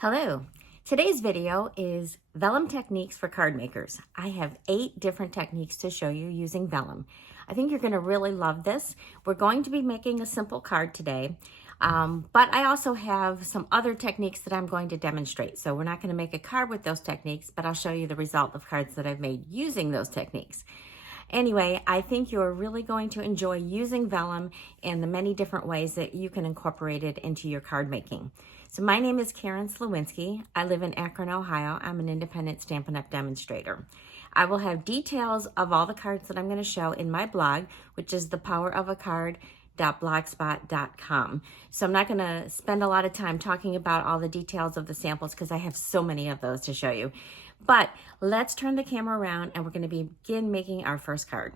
Hello. Today's video is vellum techniques for card makers. I have 8 different techniques to show you using vellum. I think you're going to really love this. We're going to be making a simple card today, but I also have some other techniques that I'm going to demonstrate. So we're not going to make a card with those techniques, but I'll show you the result of cards that I've made using those techniques. Anyway, I think you're really going to enjoy using vellum and the many different ways that you can incorporate it into your card making. So my name is Karen Slawinski. I live in Akron, Ohio. I'm an independent Stampin' Up! Demonstrator. I will have details of all the cards that I'm going to show in my blog, which is thepowerofacard.blogspot.com. So I'm not going to spend a lot of time talking about all the details of the samples because I have so many of those to show you. But let's turn the camera around and we're going to begin making our first card.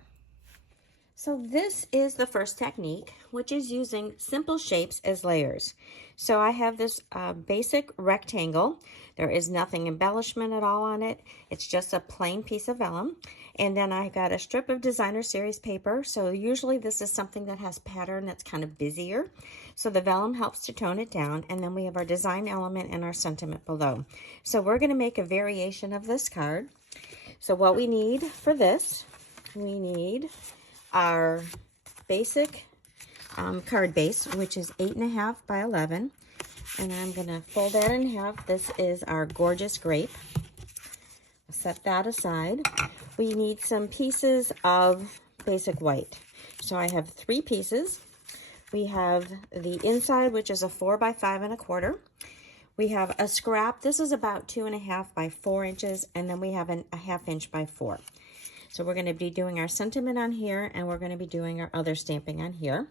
So this is the first technique, which is using simple shapes as layers. So I have this basic rectangle. There is nothing embellishment at all on it. It's just a plain piece of vellum. And then I got a strip of designer series paper. So usually this is something that has pattern that's kind of busier. So the vellum helps to tone it down. And then we have our design element and our sentiment below. So we're going to make a variation of this card. So what we need for this, we need our basic card base, which is 8.5 by 11, and I'm going to fold that in half. This is our gorgeous grape. I'll set that aside. We need some pieces of basic white. So I have 3 pieces. We have the inside, which is a 4 by 5 1/4. We have a scrap. This is about 2.5 by 4 inches, and then we have a 1/2 inch by 4. So we're going to be doing our sentiment on here, and we're going to be doing our other stamping on here.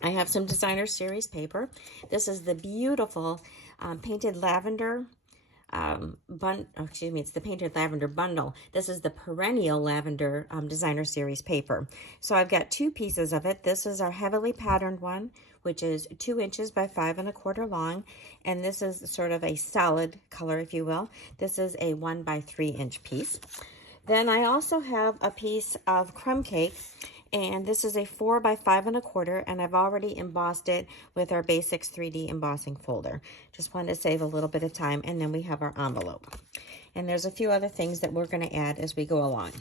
I have some designer series paper. This is the beautiful painted lavender it's the painted lavender bundle. This is the perennial lavender designer series paper. So I've got 2 pieces of it. This is our heavily patterned one, which is 2 inches by 5 1/4 long, and this is sort of a solid color, if you will. This is a 1 by 3 inch piece. Then I also have a piece of crumb cake, and this is a 4 by 5 1/4, and I've already embossed it with our Basics 3D embossing folder. Just wanted to save a little bit of time, and then we have our envelope. And there's a few other things that we're going to add as we go along.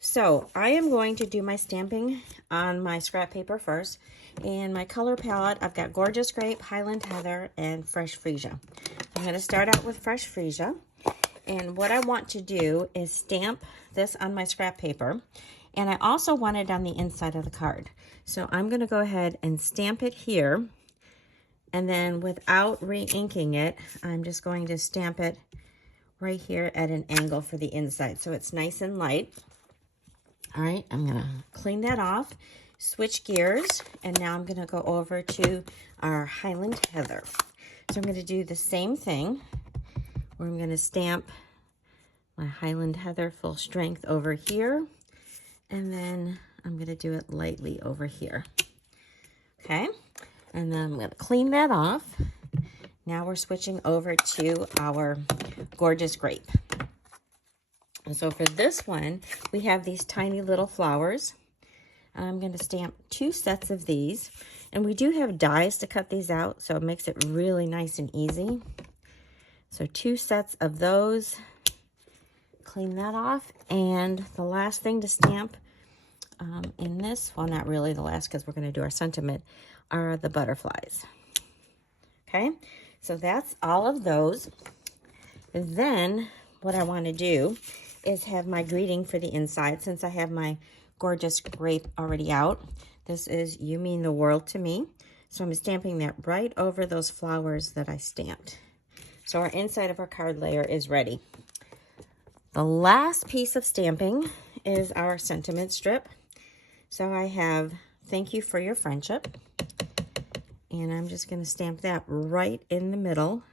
So I am going to do my stamping on my scrap paper first. And my color palette, I've got Gorgeous Grape, Highland Heather, and Fresh Freesia. I'm going to start out with Fresh Freesia. And what I want to do is stamp this on my scrap paper. And I also want it on the inside of the card. So I'm going to go ahead and stamp it here. And then without re-inking it, I'm just going to stamp it right here at an angle for the inside. So it's nice and light. All right, I'm going to clean that off, switch gears, and now I'm going to go over to our Highland Heather. So I'm going to do the same thing. I'm going to stamp my Highland Heather full strength over here, and then I'm going to do it lightly over here. Okay, and then I'm going to clean that off. Now we're switching over to our Gorgeous Grape. And so for this one, we have these tiny little flowers. I'm going to stamp 2 sets of these, and we do have dies to cut these out, so it makes it really nice and easy. So 2 sets of those, clean that off. And the last thing to stamp in this, well, not really the last because we're going to do our sentiment, are the butterflies. Okay, so that's all of those. And then what I want to do is have my greeting for the inside. Since I have my Gorgeous Grape already out, this is You Mean the World to Me. So I'm stamping that right over those flowers that I stamped. So our inside of our card layer is ready. The last piece of stamping is our sentiment strip. So I have Thank You for Your Friendship. And I'm just going to stamp that right in the middle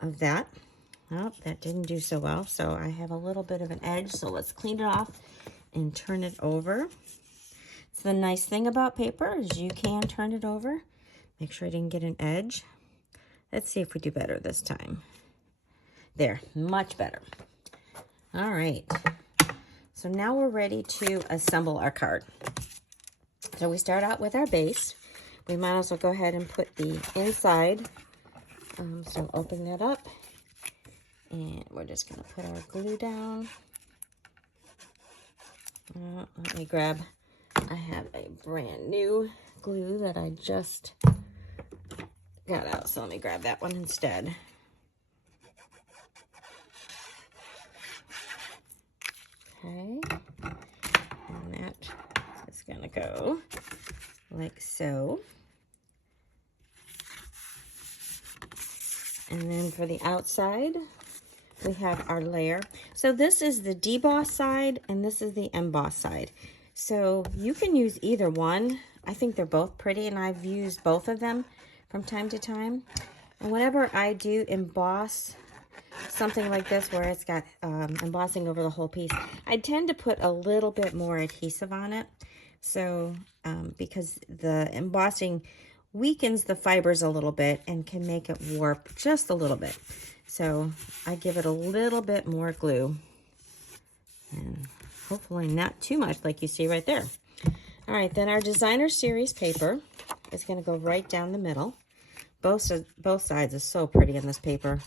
of that. Oh, that didn't do so well. So I have a little bit of an edge. So let's clean it off and turn it over. So the nice thing about paper is you can turn it over. Make sure I didn't get an edge. Let's see if we do better this time. There, much better. All right. So now we're ready to assemble our card. So we start out with our base. We might as well go ahead and put the inside So open that up, and we're just going to put our glue down. Let me grab, I have a brand new glue that I just got out, so let me grab that one instead. Okay, and that is going to go like so. And then for the outside, we have our layer. So this is the deboss side, and this is the emboss side. So you can use either one. I think they're both pretty, and I've used both of them from time to time. And whenever I do emboss something like this, where it's got embossing over the whole piece, I tend to put a little bit more adhesive on it. So because the embossing weakens the fibers a little bit and can make it warp just a little bit. So I give it a little bit more glue, and hopefully not too much like you see right there. All right, then our designer series paper is going to go right down the middle. Both sides are so pretty on this paper.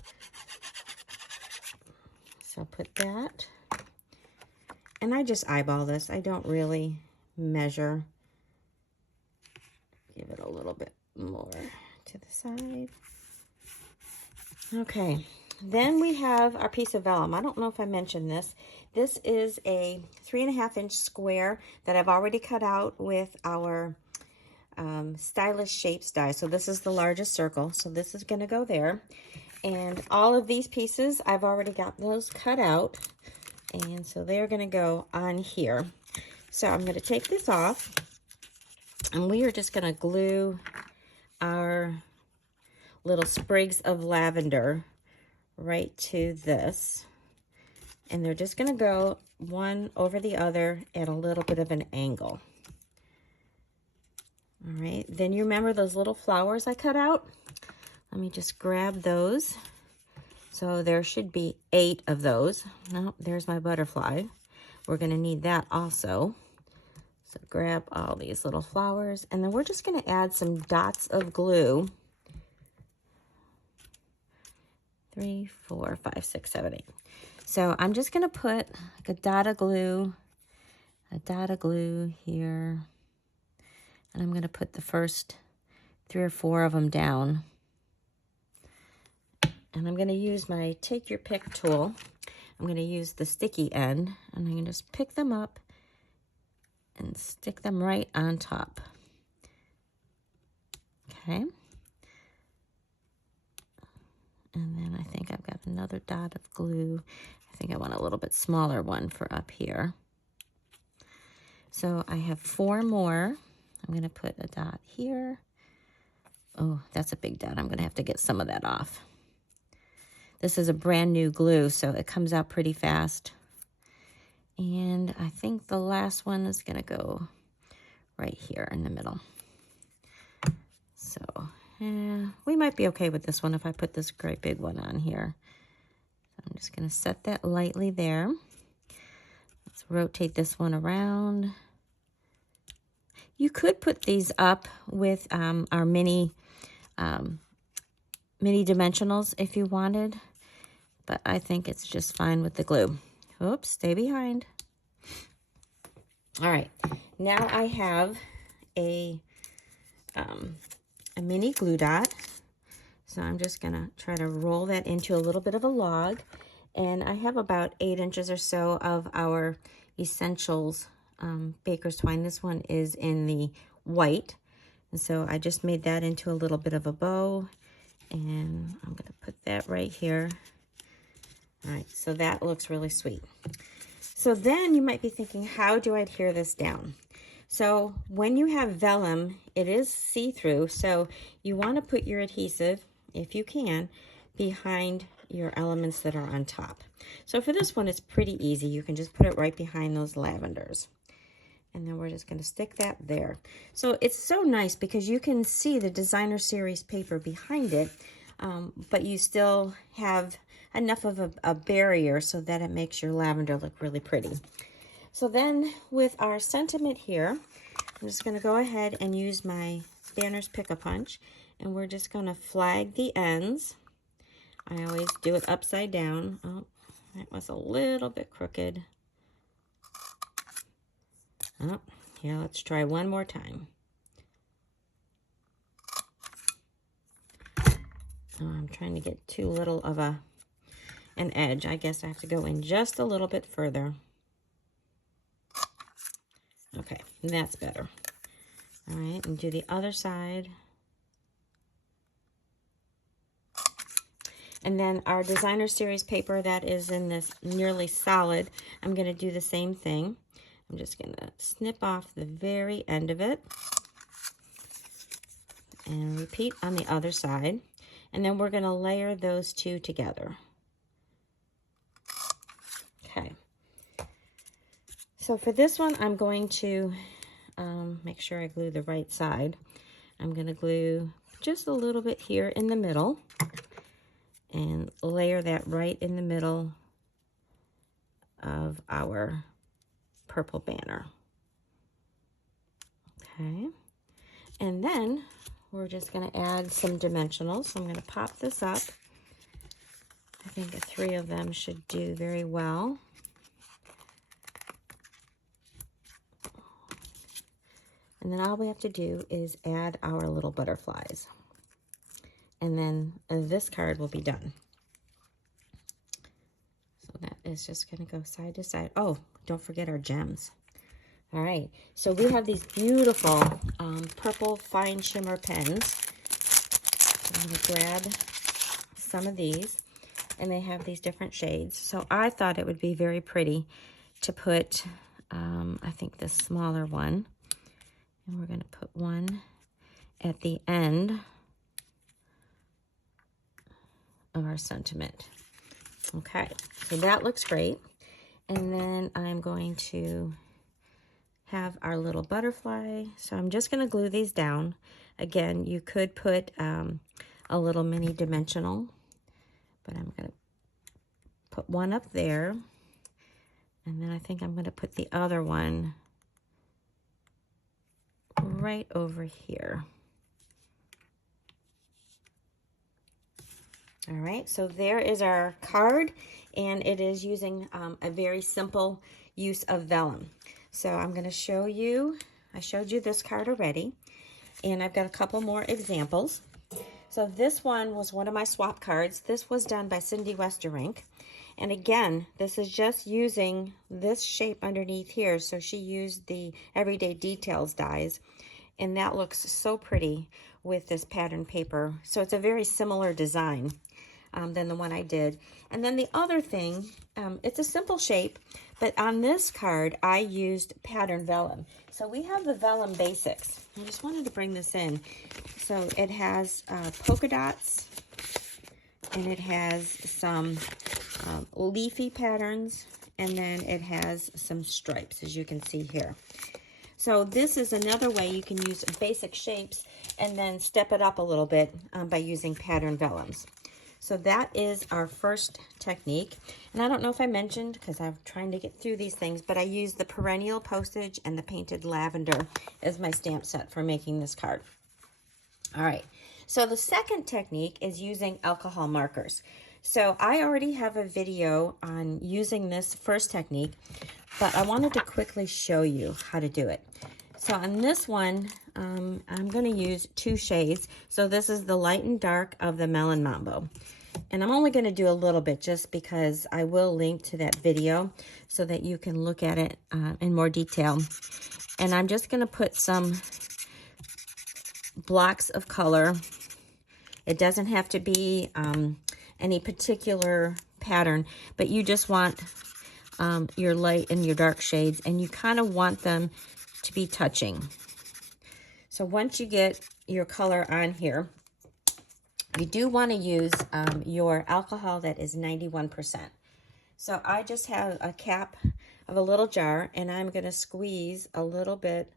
So put that, and I just eyeball this. I don't really measure. Give it a little bit more to the side. Okay, then we have our piece of vellum. I don't know if I mentioned this. This is a 3.5-inch square that I've already cut out with our stylish shapes die. So this is the largest circle. So this is going to go there. And all of these pieces, I've already got those cut out. And so they're going to go on here. So I'm going to take this off. And we are just going to glue our little sprigs of lavender right to this. And they're just going to go one over the other at a little bit of an angle. All right, then you remember those little flowers I cut out? Let me just grab those. So there should be 8 of those. Oh, there's my butterfly. We're going to need that also. So grab all these little flowers, and then we're just going to add some dots of glue. 3, 4, 5, 6, 7, 8. So I'm just going to put like a dot of glue here. And I'm going to put the first 3 or 4 of them down. And I'm going to use my take your pick tool. I'm going to use the sticky end, and I'm going to just pick them up and stick them right on top. Okay. And then I think I've got another dot of glue. I think I want a little bit smaller one for up here. So I have 4 more. I'm going to put a dot here. Oh, that's a big dot. I'm going to have to get some of that off. This is a brand new glue, so it comes out pretty fast. And I think the last one is going to go right here in the middle. So we might be okay with this one if I put this great big one on here. So I'm just going to set that lightly there. Let's rotate this one around. You could put these up with our mini dimensionals if you wanted, but I think it's just fine with the glue. Oops, stay behind. All right, now I have a mini glue dot. So I'm just gonna try to roll that into a little bit of a log. And I have about 8 inches or so of our Essentials baker's twine. This one is in the white. And so I just made that into a little bit of a bow. And I'm gonna put that right here. All right, so that looks really sweet. So then you might be thinking, how do I adhere this down? So when you have vellum, it is see-through, so you want to put your adhesive, if you can, behind your elements that are on top. So for this one, it's pretty easy. You can just put it right behind those lavenders. And then we're just going to stick that there. So it's so nice because you can see the designer series paper behind it, but you still have enough of a barrier so that it makes your lavender look really pretty. So then with our sentiment here, I'm just going to go ahead and use my Banner's Pick-a-Punch, and we're just going to flag the ends. I always do it upside down. Oh, that was a little bit crooked. Oh, here, let's try one more time. Oh, I'm trying to get too little of an edge. I guess I have to go in just a little bit further. Okay, that's better. All right, and do the other side. And then our designer series paper that is in this nearly solid, I'm going to do the same thing. I'm just going to snip off the very end of it and repeat on the other side. And then we're going to layer those two together. Okay. So for this one, I'm going to make sure I glue the right side. I'm going to glue just a little bit here in the middle and layer that right in the middle of our purple banner. Okay, and then we're just going to add some dimensionals. So I'm going to pop this up. I think the 3 of them should do very well. And then all we have to do is add our little butterflies. And then this card will be done. So that is just going to go side to side. Oh, don't forget our gems. All right, so we have these beautiful purple fine shimmer pens. I'm going to grab some of these, and they have these different shades. So I thought it would be very pretty to put, I think, this smaller one. And we're going to put one at the end of our sentiment. Okay, so that looks great. And then I'm going to have our little butterfly. So I'm just going to glue these down. Again, you could put a little mini dimensional, but I'm going to put one up there. And then I think I'm going to put the other one right over here. All right, so there is our card, and it is using a very simple use of vellum. So I'm going to show you, I showed you this card already, and I've got a couple more examples. So this one was one of my swap cards. This was done by Cindy Westerink. And again, this is just using this shape underneath here. So she used the Everyday Details dies, and that looks so pretty with this pattern paper. So it's a very similar design than the one I did. And then the other thing, it's a simple shape, but on this card, I used pattern vellum. So we have the Vellum Basics. I just wanted to bring this in. So it has polka dots, and it has some leafy patterns, and then it has some stripes, as you can see here. So this is another way you can use basic shapes and then step it up a little bit by using pattern vellums. So that is our first technique. And I don't know if I mentioned, because I'm trying to get through these things, but I used the perennial postage and the painted lavender as my stamp set for making this card. All right, so the second technique is using alcohol markers. So I already have a video on using this first technique, but I wanted to quickly show you how to do it. So on this one, I'm going to use 2 shades. So this is the light and dark of the Melon Mambo. And I'm only going to do a little bit just because I will link to that video so that you can look at it in more detail. And I'm just going to put some blocks of color. It doesn't have to be any particular pattern, but you just want your light and your dark shades, and you kind of want them to be touching. So once you get your color on here, you do want to use your alcohol that is 91%. So I just have a cap of a little jar, and I'm going to squeeze a little bit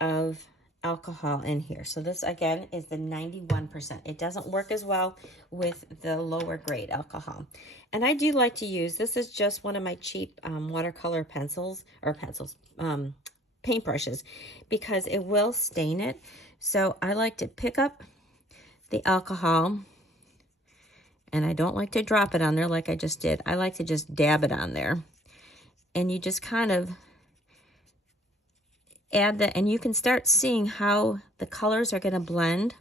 of alcohol in here. So this again is the 91%. It doesn't work as well with the lower grade alcohol. And I do like to use, this is just one of my cheap watercolor paintbrushes, because it will stain it. So I like to pick up the alcohol, and I don't like to drop it on there like I just did. I like to just dab it on there. And you just kind of add that, and you can start seeing how the colors are going to blend,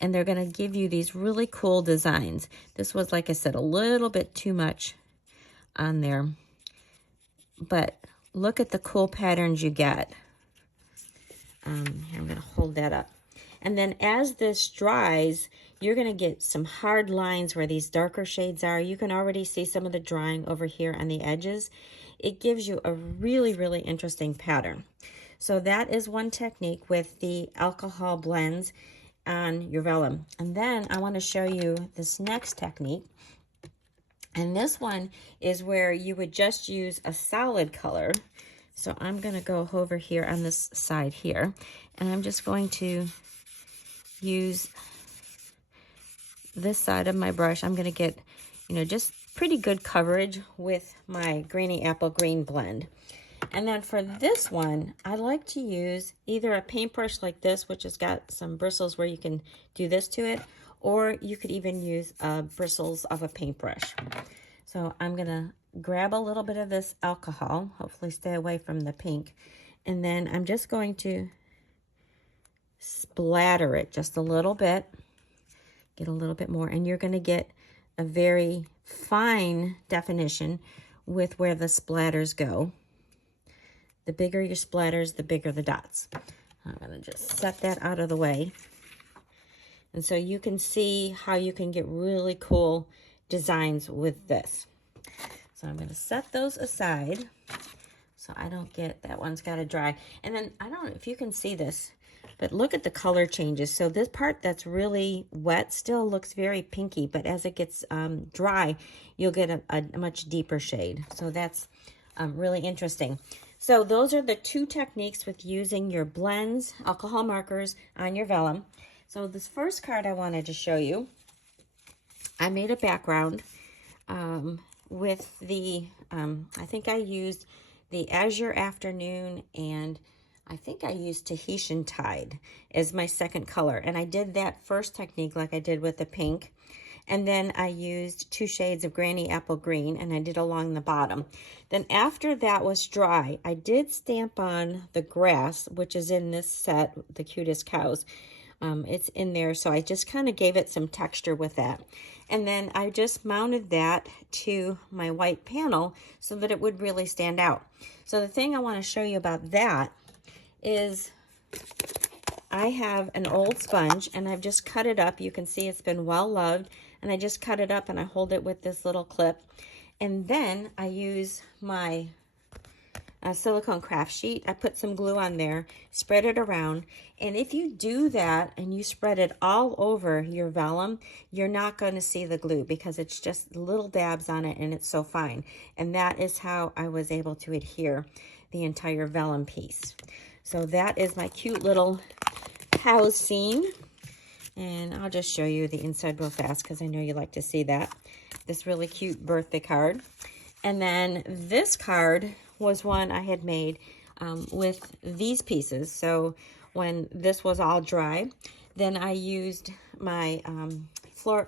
and they're going to give you these really cool designs. This was, like I said, a little bit too much on there, but look at the cool patterns you get. Here, I'm going to hold that up. And then as this dries, you're going to get some hard lines where these darker shades are. You can already see some of the drying over here on the edges. It gives you a really, really interesting pattern. So that is one technique with the alcohol blends on your vellum. And then I want to show you this next technique. And this one is where you would just use a solid color. So I'm going to go over here on this side here, and I'm just going to use this side of my brush. I'm going to get, just pretty good coverage with my Greeny Apple Green blend. And then for this one, I like to use either a paintbrush like this, which has got some bristles where you can do this to it, or you could even use bristles of a paintbrush. So I'm going to grab a little bit of this alcohol, hopefully stay away from the pink, and then I'm just going to splatter it just a little bit, get a little bit more, and you're going to get a very fine definition with where the splatters go. The bigger your splatters, the bigger the dots. I'm going to just set that out of the way. And so you can see how you can get really cool designs with this. So I'm going to set those aside so I don't get, that one's got to dry. And then I don't know if you can see this, but look at the color changes. So this part that's really wet still looks very pinky, but as it gets dry, you'll get a much deeper shade. So that's really interesting. So those are the two techniques with using your blends, alcohol markers on your vellum. So this first card I wanted to show you, I made a background with the, I think I used the Azure Afternoon, and I think I used Tahitian Tide as my second color. And I did that first technique like I did with the pink. And then I used 2 shades of Granny Apple Green, and I did along the bottom. Then after that was dry, I did stamp on the grass, which is in this set, the cutest cows. It's in there, so I just kind of gave it some texture with that. And then I just mounted that to my white panel so that it would really stand out. So the thing I want to show you about that is I have an old sponge, and I've just cut it up. You can see it's been well loved. And I just cut it up and I hold it with this little clip. And then I use my silicone craft sheet. I put some glue on there, spread it around. And if you do that and you spread it all over your vellum, you're not going to see the glue because it's just little dabs on it and it's so fine. And that is how I was able to adhere the entire vellum piece. So that is my cute little cow scene. And I'll just show you the inside real fast because I know you like to see that. This really cute birthday card. And then this card was one I had made with these pieces. So when this was all dry, then I used my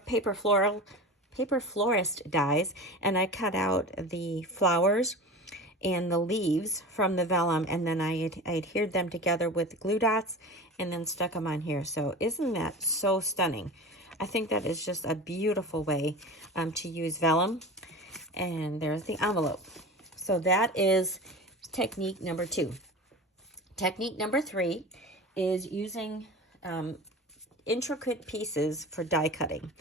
paper florist dies, and I cut out the flowers and the leaves from the vellum, and then I adhered them together with glue dots and then stuck them on here. So isn't that so stunning? I think that is just a beautiful way to use vellum. And there's the envelope. So that is technique number 2. Technique number 3 is using intricate pieces for die cutting.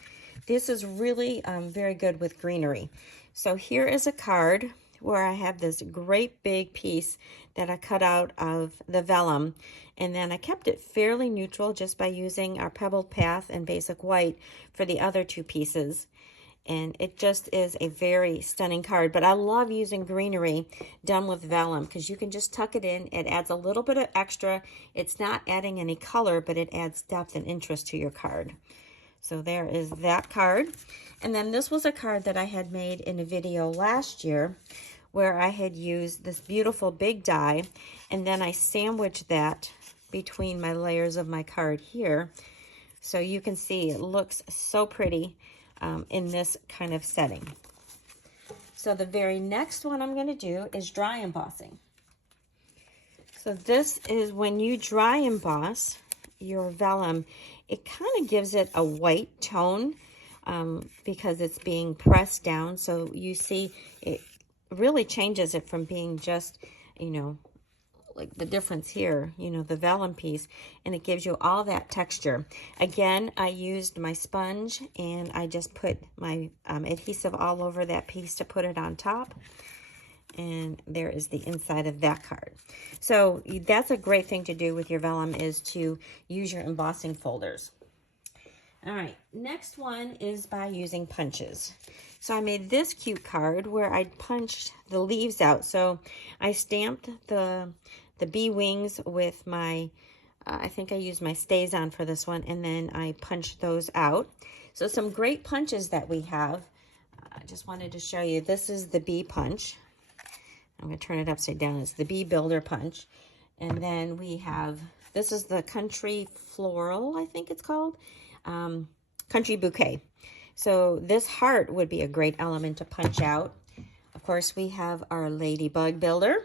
This is really very good with greenery. So here is a card where I have this great big piece that I cut out of the vellum, and then I kept it fairly neutral just by using our pebbled path and basic white for the other 2 pieces. And it just is a very stunning card. But I love using greenery done with vellum because you can just tuck it in. It adds a little bit of extra. It's not adding any color, but it adds depth and interest to your card. So there is that card. And then this was a card that I had made in a video last year where I had used this beautiful big die, and then I sandwiched that between my layers of my card here So you can see it looks so pretty in this kind of setting. So the very next one I'm going to do is dry embossing. So this is when you dry emboss your vellum, it kind of gives it a white tone because it's being pressed down. So you see it really changes it from being just, you know, like the difference here, you know, the vellum piece, and it gives you all that texture. Again, I used my sponge and I just put my adhesive all over that piece to put it on top. And there is the inside of that card. So that's a great thing to do with your vellum, is to use your embossing folders. All right, next one is by using punches. So I made this cute card where I punched the leaves out. So I stamped the bee wings with my, I think I used my Stays-On for this one, and then I punched those out. So some great punches that we have. I just wanted to show you. This is the bee punch. I'm going to turn it upside down. It's the bee builder punch. And then we have, this is the country floral, I think it's called. Country bouquet. So this heart would be a great element to punch out. Of course, we have our ladybug builder.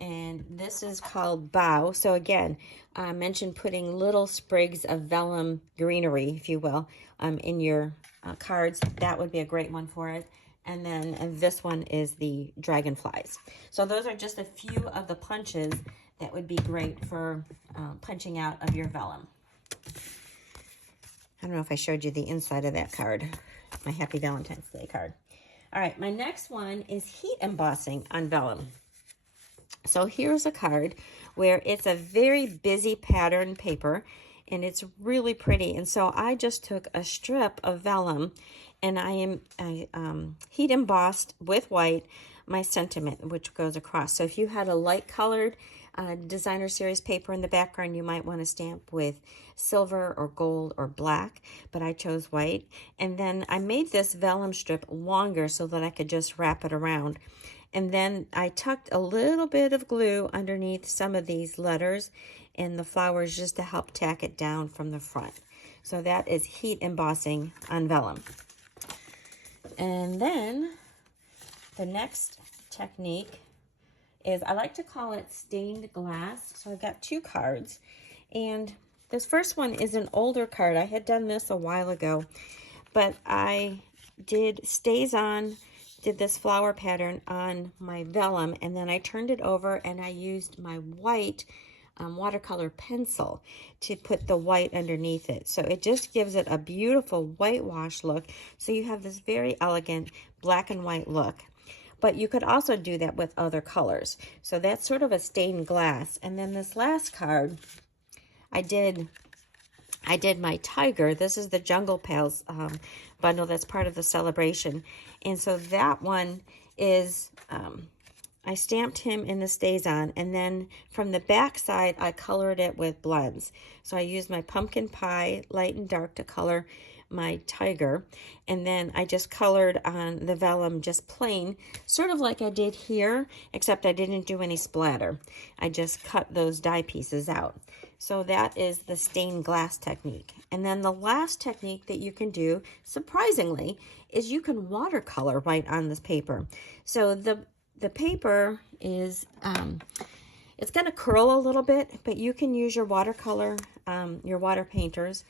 And this is called bow. So again, I mentioned putting little sprigs of vellum greenery, if you will, in your cards. That would be a great one for it. And then this one is the dragonflies. So those are just a few of the punches that would be great for punching out of your vellum. I don't know if I showed you the inside of that card, my Happy Valentine's Day card. All right, my next one is heat embossing on vellum. So here's a card where it's a very busy pattern paper, and it's really pretty. And so I just took a strip of vellum, and I heat embossed with white my sentiment, which goes across. So if you had a light colored designer series paper in the background, you might want to stamp with silver or gold or black, but I chose white. And then I made this vellum strip longer so that I could just wrap it around. And then I tucked a little bit of glue underneath some of these letters and the flowers just to help tack it down from the front. So that is heat embossing on vellum. And then the next technique is, I like to call it stained glass. So I've got two cards, and this first one is an older card. I had done this a while ago, but I did Stays-On, did this flower pattern on my vellum, and then I turned it over and I used my white watercolor pencil to put the white underneath it. So it just gives it a beautiful whitewash look. So you have this very elegant black and white look. But you could also do that with other colors. So that's sort of a stained glass. And then this last card, I did my tiger. This is the Jungle Pals bundle that's part of the Sale-A-Bration. And so that one is, I stamped him in the Stays-On, and then from the back side, I colored it with blends. So I used my pumpkin pie, light and dark, to color my tiger, and then I just colored on the vellum just plain, sort of like I did here, except I didn't do any splatter. I just cut those die pieces out. So that is the stained glass technique. And then the last technique that you can do, surprisingly, is you can watercolor right on this paper. So the paper is, it's going to curl a little bit, but you can use your watercolor, your water painters,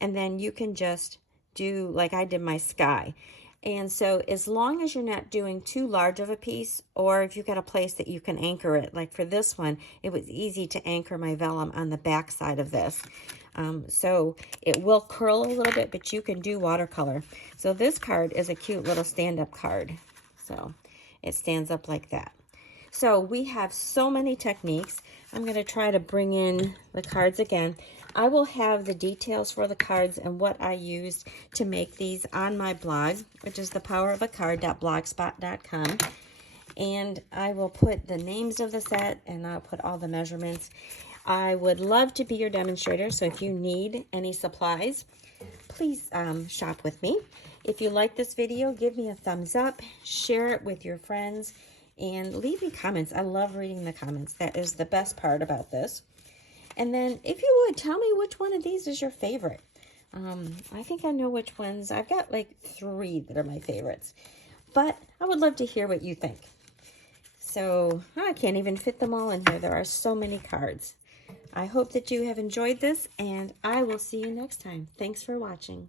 and then you can just do like I did my sky. And so as long as you're not doing too large of a piece, or if you've got a place that you can anchor it, like for this one, it was easy to anchor my vellum on the back side of this. So it will curl a little bit, but you can do watercolor. So this card is a cute little stand-up card. So it stands up like that. So we have so many techniques. I'm going to try to bring in the cards again. I will have the details for the cards and what I used to make these on my blog, which is thepowerofacard.blogspot.com. And I will put the names of the set, and I'll put all the measurements. I would love to be your demonstrator, so if you need any supplies, please shop with me. If you like this video, give me a thumbs up, share it with your friends, and leave me comments. I love reading the comments. That is the best part about this. And then if you would, tell me which one of these is your favorite. I think I know which ones. I've got like 3 that are my favorites, but I would love to hear what you think. So I can't even fit them all in here. There are so many cards. I hope that you have enjoyed this, and I will see you next time. Thanks for watching.